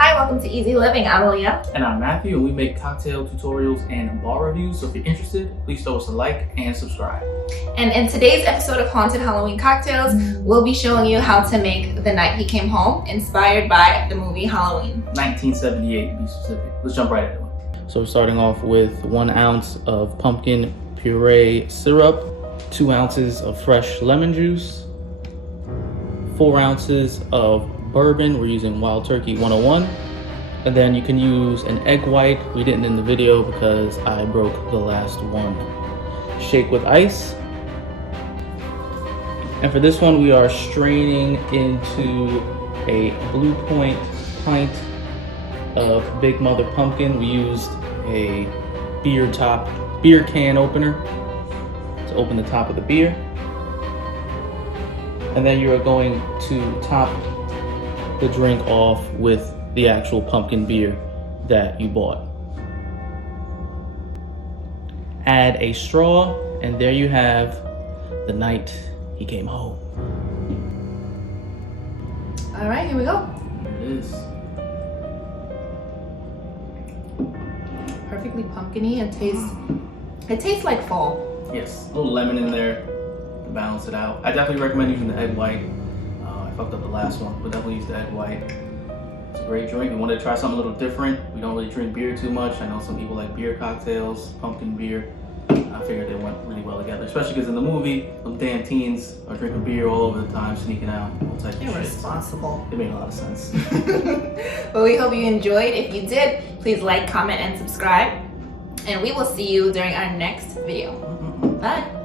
Hi, welcome to Easy Living. I'm Aaliyah. And I'm Matthew, and we make cocktail tutorials and bar reviews. So if you're interested, please throw us a like and subscribe. And in today's episode of Haunted Halloween Cocktails, we'll be showing you how to make The Night He Came Home, inspired by the movie Halloween. 1978 to be specific. Let's jump right into it. So we're starting off with 1 ounce of pumpkin puree syrup, 2 ounces of fresh lemon juice, 4 ounces of bourbon. We're using Wild Turkey 101. And then you can use an egg white. We didn't in the video because I broke the last one. Shake with ice. And for this one, we are straining into a Blue Point pint of Big Mother Pumpkin. We used a beer can opener to open the top of the beer. And then you are going to top the drink off with the actual pumpkin beer that you bought. Add a straw, and there you have The Night He Came Home. All right, here we go. There it is. Perfectly pumpkin-y. It tastes like fall. Yes, a little lemon in there to balance it out. I definitely recommend using the egg white. I fucked up the last one, but definitely use the egg white. It's a great drink. We wanted to try something a little different. We don't really drink beer too much. I know some people like beer cocktails, pumpkin beer. I figured they went really well together, especially because in the movie, them damn teens are drinking beer all over the time, sneaking out, all types of shit. Irresponsible. It made a lot of sense. Well, we hope you enjoyed. If you did, please like, comment, and subscribe. And we will see you during our next video. Bye.